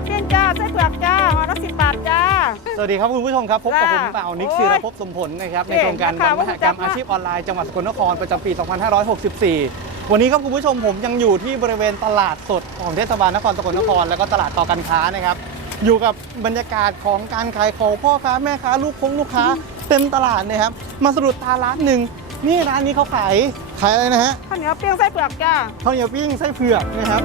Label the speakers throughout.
Speaker 1: ปิ้งจ้าไส้เผือกจ้าห่อละสิบบาทจ้า
Speaker 2: สวัสดีครับคุณผู้ชมครับ พบกับ
Speaker 1: จ้า
Speaker 2: ผมเป่านิก
Speaker 1: โอ้ย
Speaker 2: ศิรภพสมผลนะครับใน
Speaker 1: เก่ง
Speaker 2: โครงการ
Speaker 1: นะคะ
Speaker 2: วันมหกรรม
Speaker 1: ว่าจะ
Speaker 2: อาชีพออนไลน์จังหวัดสกลนครประจำปี 2564 วันนี้ครับคุณผู้ชมผมยังอยู่ที่บริเวณตลาดสดของเทศบาลนครสกลนคร แล้วก็ตลาดต่อการค้านะครับ อยู่กับบรรยากาศของการขายของพ่อค้าแม่ค้าลูกคงลูกค้าเต็มตลาดนะครับมาสะดุดตาร้านหนึ่งนี่ร้านนี้เขาขายขายอะไรนะฮะ
Speaker 1: ข้าวเหนียวปิ้งไส้เผือกจ้า
Speaker 2: ข้าวเหนียวปิ้งไส้เผือกนะครับ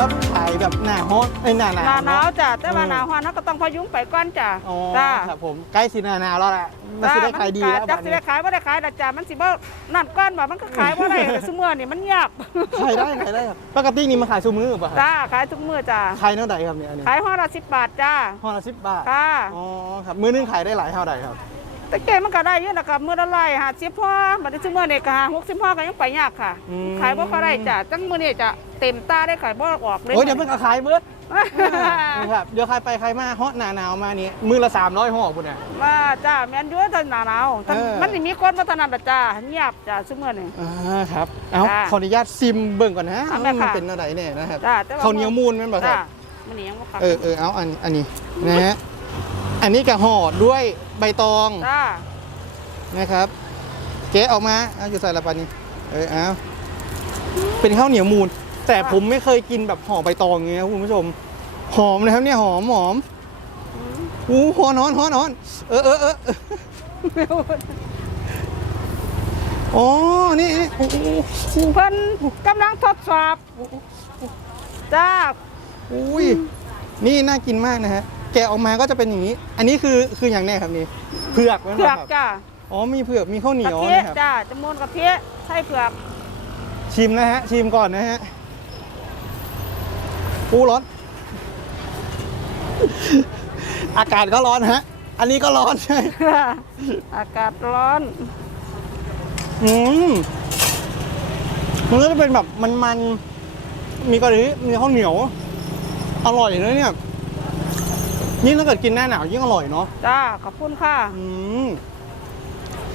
Speaker 2: รับขายแบบหน้าฮอตไอ้ยหน้าหนาว
Speaker 1: หนาหนาว
Speaker 2: เอะ
Speaker 1: จ้าแต่ว่าหนาวฮอนเราก็ต้องพยุงไปก่อนจ้า
Speaker 2: อ๋อ
Speaker 1: จ้
Speaker 2: ครับผมใกล้สิหน้าหนาวแล้วแหละมันจะได้ขายดีแล้ว
Speaker 1: จั
Speaker 2: บั
Speaker 1: ก
Speaker 2: ด
Speaker 1: สิ
Speaker 2: นี้
Speaker 1: ได้ขายบ่ได้ขายละจ้ามันสิบ่นั่นก้อนว่ามันก็ขายบ่ได้แต่ซุมื้อนี่มันยาก
Speaker 2: ขายได้ขายได้ครับปกตินี่มาขายซูมือป่ะครับ
Speaker 1: จ้าขายทุกมื้อจ้า
Speaker 2: ขายเท่าไหร่ครับเนี่ยอันนี้
Speaker 1: ขายห่อละ10บาทจ้า
Speaker 2: ห่อละสิบบาท
Speaker 1: ค่ะ
Speaker 2: อ๋อครับมือนึงขายได้หลายเท่าไหร่ครับ
Speaker 1: แต่เกมันก็ได้เยอะนะครับมื้อละร้อย50ห่อบัดนี้ซุมื้อนี่ก็60ห่อก็ยังไปยากค่ะ
Speaker 2: อืม
Speaker 1: ขายบ่ค่อยได้จ้าจังมื้อนี้จะเต็มตาได้ขายบ่ออกเลย
Speaker 2: โอ้ยเดี๋ยวเพิ่งเอาขายเบิดนะครับเดี๋ยวใครไปใครมาฮอตหนาหนาวมานี่มือละ300ห่อคุณเนี่ย
Speaker 1: มาจ้าแม่นอยู่ตอนหน้าหนาวแต่
Speaker 2: เออ
Speaker 1: มันสิมีคนมาเท่านั้นล่ะจ้าเงียบจ้าซุมื้อนี่
Speaker 2: อ่าครับเอา
Speaker 1: จ้า
Speaker 2: ขออนุญาตซิมเบิ่งก่อนนะ
Speaker 1: เอา
Speaker 2: ว่า
Speaker 1: แม่
Speaker 2: มัน
Speaker 1: ค่ะ
Speaker 2: เป็นอะไรเนี่ยนะครับ
Speaker 1: จ้าแต่ว่า
Speaker 2: ข้าวเหนียวมูนแมันบ่ครั
Speaker 1: จ้า
Speaker 2: บ
Speaker 1: มันนี่ยังบ่คัก
Speaker 2: เออเออเอาอันอันนี้นะฮะ อันนี้ก็ห่อด้วยใบตอง
Speaker 1: จ้า
Speaker 2: นะครับเจ๊ออกมาเอาอยู่ใส่ละปานี้เออเอาเป็นข้าวเหนียวมูนแต่ผมไม่เคยกินแบบห่อใบตองอย่างเงี้ยครับคุณผู้ชม หอมนะครับเนี่ยหอมหอม
Speaker 1: อืม
Speaker 2: อู้หอนหอนหอนหอนเออเออเอออ๋อนี่นี่โอ้โห
Speaker 1: เพิ่นกำลังทดสอบจ้า
Speaker 2: อุ้ยนี่น่ากินมากนะฮะ แกะออกมาก็จะเป็นอย่างนี้ อันนี้คือคืออย่างแน่ครับนี่เผือกไหม
Speaker 1: เผือก
Speaker 2: ครับ
Speaker 1: จ้า
Speaker 2: อ๋อมีเผือกมีข้าวเหนี
Speaker 1: กะ
Speaker 2: ยว
Speaker 1: ทิ
Speaker 2: นะครับ
Speaker 1: จ้าจมูนกะทิไส้เผือก
Speaker 2: ชิมนะฮะชิมก่อนนะฮะอู้ร้อน อากาศก็ร้อนฮะ อันนี้ก็ร้อนใช่
Speaker 1: อากาศร้อน
Speaker 2: อืมมันก็จะเป็นแบบมันมันๆมีกะทิมีข้าวเหนียว อร่อยเลยเนี่ย ยิ่งถ้าเกิดกินหน้าหนาวยิ่งอร่อยเนาะ
Speaker 1: จ้าขอบคุณค่ะ
Speaker 2: อืม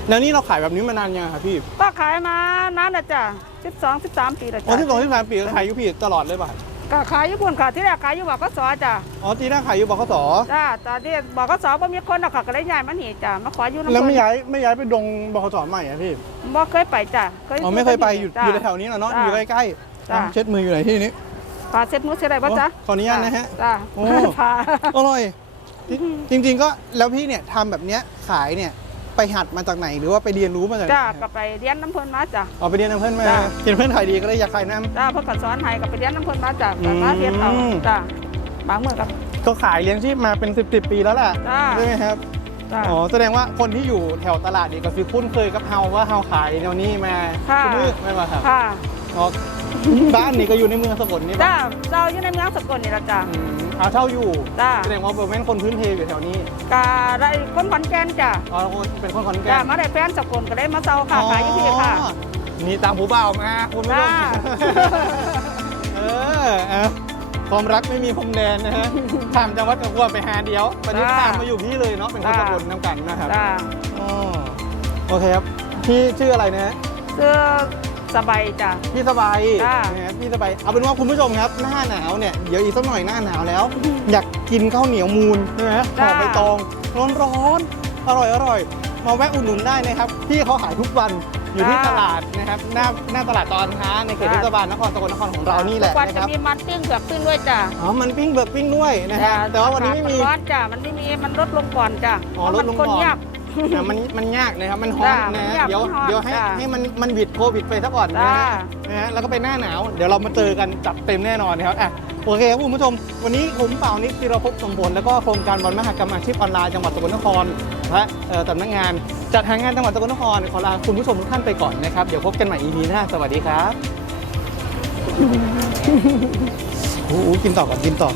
Speaker 2: แล้วนี่เราขายแบบนี้มานานยังครับพี่
Speaker 1: ก็ขายมานานแล้วจ้ะ12 13 ปีแล้ว
Speaker 2: อ๋อ
Speaker 1: จ้ะ
Speaker 2: ที่สองที่สามปีก็ขายอยู่พี่ตลอดเลยป่ะ
Speaker 1: ก็ขายอยู่พุ่นค่ะที่แรกขายอยู่บอกก็สอจ้ะ
Speaker 2: อ๋อที่แรกขายอยู่บขส
Speaker 1: จ้าตอนที่บอกก็สอบ่มีคนหรอกค่ะก็เลยย้ายมานี่จ้ะมาขออยู่น้ำ
Speaker 2: แล้วไม่
Speaker 1: เพิ่น
Speaker 2: ย้ายไม่ย้ายไปดงบขสใหม่อะพี่
Speaker 1: บ่เคยไปจ้ะ
Speaker 2: อ๋อไม่เคยไปอยู่
Speaker 1: จ้ะ
Speaker 2: อยู่แถวๆนี้แหละเนาะ
Speaker 1: จ้ะ
Speaker 2: อยู่ใกล้ๆ
Speaker 1: จ้ะ
Speaker 2: อะเช็ดมืออยู่ไหนที่นี้
Speaker 1: พาเช็ดมือเช็ดอะไรบ่จ๊ะ
Speaker 2: โอ้ขออนุญาตนะฮะ
Speaker 1: จ้า
Speaker 2: โอ้
Speaker 1: พา
Speaker 2: อร่อย จริง ๆ ก็แล้วพี่เนี่ยทำแบบเนี้ยขายเนี่ยไปหัดมาจากไหนหรือว่าไปเรียนรู้มาจากไหน
Speaker 1: จ้า
Speaker 2: ค
Speaker 1: ก็
Speaker 2: รับ
Speaker 1: ไปเรียนน้ำเพิ่นมาจ้ะ
Speaker 2: อ๋อไปเรียนน้ำเพื่อนมา
Speaker 1: จ้ะ
Speaker 2: เห็นเพื่อนขายดีก็เลยอยากขายน้
Speaker 1: จ้าเพิ่นก็สอนให้ก็ไปเรียนน้ำเพิ่นมาจ้ะก็มา
Speaker 2: อืม
Speaker 1: เรียนเอาจ้าบางมื้อก็ำ
Speaker 2: ก็ขายเลี้ยงชีพมาเป็นสิบสิบปีแล้วแหละ
Speaker 1: จ้า
Speaker 2: ใช่ไหมครับ
Speaker 1: จ้า
Speaker 2: อ๋อแสดงว่าคนที่อยู่แถวตลาดนี่ก็คือคุ้นเคยกับเฮาว่าเฮาขายแนวนี้มา
Speaker 1: ค่ะ
Speaker 2: ทุกมื้อไม่ว่าครับ
Speaker 1: ค่ะ
Speaker 2: อ๋อบ้านนี่ก็อยู่ในเมืองสกลนี่
Speaker 1: จ้า
Speaker 2: ป่ะ
Speaker 1: เจ้าอยู่ในเมืองสกลนี่ล่ะจ้า
Speaker 2: อืมเอาเช่าอยู่
Speaker 1: จ้า
Speaker 2: แสดงว่าเบอร์แม่นคนพื้นเพอยู่แถวนี้
Speaker 1: ก็ได้คนขอนแก่นจ้ะ
Speaker 2: อ๋อเป็นคนขอนแก่
Speaker 1: จ้าน มาได้แฟนสกลก็ได้มาเซาค่ะขายอยู่ที่นี่ค่ะ
Speaker 2: อ๋อนี่ตามผู้บ่าวมาคุณผู้ชม
Speaker 1: จ้า
Speaker 2: เออเอาความรักไม่มีพรมแดนนะฮะข้ามจังหวัดกับกลัวไปหาเดียวตอนนี้
Speaker 1: จ้า
Speaker 2: ตามมาอยู่พี่เลยเนาะเป็นคนสกลน้ำกันนะครับ
Speaker 1: จ้า
Speaker 2: อ๋อโอเคครับพี่ชื่ออะไรนะฮะ
Speaker 1: เสื้อ สบายจ้ะ
Speaker 2: พี่สบาย
Speaker 1: จ้า
Speaker 2: นะครับพี่สบายเอาเป็นว่าคุณผู้ชมครับหน้าหนาวเนี่ยเดี๋ยวอีกสักหน่อยหน้าหนาวแล้ว อยากกินข้าวเหนียวมูนใช่ไหมห่อใบตองร้อนร้อนๆอร่อยอร่อยมาแวะอุดหนุนได้นะครับพี่เขาขายทุกวันอยู่ที่ตลาดนะครับหน้าหน้าตลาดตอนค้าในเขตเทศบาลนครสกลนครของเรานี่แหละ
Speaker 1: ทุกวัน
Speaker 2: นะค
Speaker 1: จะ
Speaker 2: รับ
Speaker 1: มีมันปิ้งเผือกปิ้งด้วยจ้ะ
Speaker 2: อ๋อมันปิ้งเบิกปิ้งด้วยนะฮะแต่ว่าวันนี้ไม่มี
Speaker 1: นร้อนจ้ะมันไม่มีมันลดลงก่อนจ้ะ
Speaker 2: อ๋อ
Speaker 1: เพราะ
Speaker 2: ลดลงก่อน
Speaker 1: มันคนยาก
Speaker 2: นะมันมันยากนะครับมันฮอต
Speaker 1: จ้า
Speaker 2: นะ
Speaker 1: มัน
Speaker 2: ฮะ
Speaker 1: ยาก
Speaker 2: เดี๋ยว
Speaker 1: มันฮอต
Speaker 2: เดี๋ยวให้
Speaker 1: จ้า
Speaker 2: ให้มันมันบิดโควิดไปซะก่อนนะ
Speaker 1: จ้า
Speaker 2: ฮะนะฮะแล้วก็เป็นหน้าหนาว เดี๋ยวเรามาเจอกันจัดเต็มแน่นอนนะครับอะโอเคครับคุณผู้ชม วันนี้ผมเป่านิกศิรภพสมผลแล้วก็โครงการวันมหกรรมอาชีพออนไลน์จังหวัดสกลนครและเอ่อสำนักงานจัดหางานจังหวัดสกลนครขอลาคุณผู้ชมทุกท่านไปก่อนนะครับเดี๋ยวพบกันใหม่ EP หน้าสวัสดีครับ โอ้โหกินต่อก่อนกินต่อ